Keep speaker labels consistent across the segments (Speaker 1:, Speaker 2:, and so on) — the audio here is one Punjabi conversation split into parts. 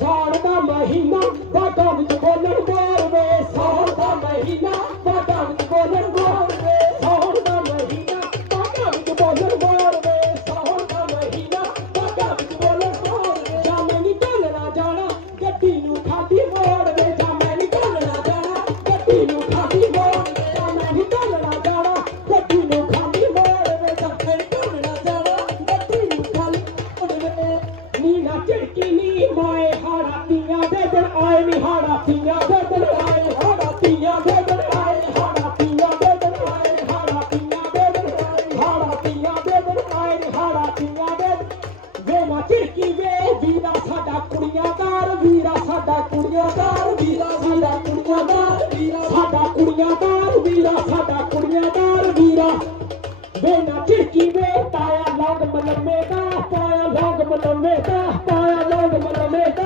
Speaker 1: ਸਾਲ ਦਾ ਮਹੀਨਾ ਬਾਟਾ ਵਿੱਚ ਬੋਲਣ ਬੋਲ ਵੇ। ਆਏ ਨੀ, ਹਾੜਾ ਤੀਆਂ ਦੇ ਦਿਨ ਆਏ, ਹਾੜਾ ਤੀਆਂ ਦੇ ਦਿਨ ਆਏ, ਹਾੜਾ ਤੀਆਂ ਦੇ ਦਿਨ ਆਏ, ਹਾੜਾ ਤੀਆਂ ਦੇ ਦਿਨ ਆਏ, ਹਾੜਾ ਤੀਆਂ ਦੇ ਦਿਨ ਆਏ, ਹਾੜਾ ਤੀਆਂ ਦੇ ਵੇ ਨਾ ਝੜਕੀ ਵੇ, ਵੀਰਾ ਸਾਡਾ ਕੁੜੀਆਂ ਦਾਰ ਵੀਰਾ ਸਾਡਾ ਕੁੜੀਆਂ ਦਾਰ ਵੀਰਾ ਸਾਡਾ ਕੁੜੀਆਂ ਦਾਰ
Speaker 2: ਵੀਰਾ
Speaker 1: ਸਾਡਾ ਕੁੜੀਆਂ ਦਾਰ ਵੀਰਾ ਸਾਡਾ ਕੁੜੀਆਂ ਦਾਰ ਵੀਰਾ। ਵੇ ਨਾ ਝਿੜਕੀ ਵੇ ਤਾਇਆ ਲੌਂਗ ਮਲਮੇ ਦਾ, ਪਾਇਆ ਲੌਂਗ ਮਲਮੇ ਦਾ, ਪਾਇਆ ਲੌਂਗ ਮਲਮੇ ਦਾ।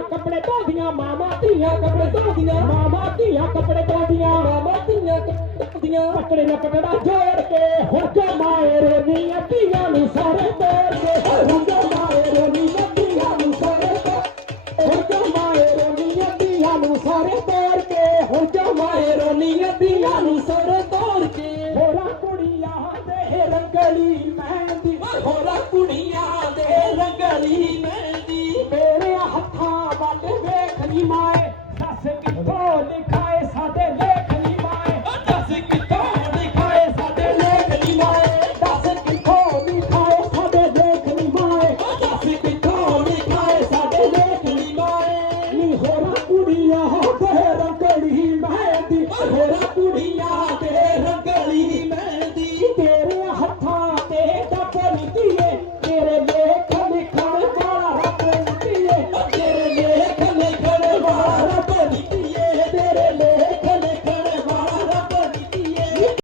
Speaker 1: ਧੀਆਂ ਕੱਪੜੇ ਧੋਦੀਆਂ ਮਾਮਾ ਧੀਆਂ ਕੱਪੜੇ
Speaker 2: ਧੋਦੀਆਂ
Speaker 1: ਮਾਮਾ ਧੀਆਂ ਕੱਪੜੇ ਧੋਦੀਆਂ
Speaker 2: ਮਾਮਾ ਧੀਆਂ ਧੋਦੀਆਂ।
Speaker 1: ਕੱਪੜੇ ਨਾਲ ਕੱਪੜਾ ਜੋੜ ਕੇ ਹੋ ਜਾ ਮਾਏ ਰੋਨੀਆਂ ਧੀਆਂ ਨੂੰ ਸਾਰੇ ਤੋੜ ਕੇ? ਹੋ ਜਾ ਮਾਏ ਰੋਨੀਆਂ ਧੀਆਂ ਨੂੰ ਸਾਰੇ ਤੋੜ ਹੋ ਜਾ ਮਾਏ ਰੋਨੀਆਂ ਧੀਆਂ ਨੂੰ ਸਾਰੇ ਤੋੜ ਕੇ? ਹੋ ਜਾ
Speaker 2: ਮਾਏ ਰੋਨੀਆਂ ਧੀਆਂ ਨੂੰ ਸਾਰੇ ਤੋੜ ਕੇ?
Speaker 1: ਹੋਰਾ ਕੁੜੀਆਂ ਦੇ ਰੰਗਲੀ ਮਹਿੰਦੀ,
Speaker 2: ਹੋਰਾ ਕੁੜੀਆਂ ਦੇ ਰੰਗਲੀ
Speaker 1: ਹੱਥਾਂ ਨੀ ਮਾਏ। ਸੱਸ ਕਿੱਥੋਂ ਲਿਖਾਏ ਸਾਡੇ ਲੇਖ ਨੀ ਮਾਏ।
Speaker 2: ਸੱਸ ਕਿੱਥੋਂ ਲਿਖਾਏ ਸਾਡੇ ਲੇਖ ਨੀ ਮਾਏ।
Speaker 1: ਸੱਸ ਕਿੱਥੋਂ ਲਿਖਾਏ ਸਾਡੇ ਲੇਖ ਨੀ ਮਾਏ।
Speaker 2: ਸੱਸ ਕਿੱਥੋਂ ਲਿਖਾਏ ਸਾਡੇ ਲੇਖ ਨੀ ਮਾਏ।
Speaker 1: ਨੀ ਹੋਰਾਂ ਕੁੜੀਆਂ ਹੋ ਫੇਰ ਕੜੀ ਮੈਂ ਦੀ। ਹੋਰਾਂ
Speaker 2: ਕੁੜੀਆਂ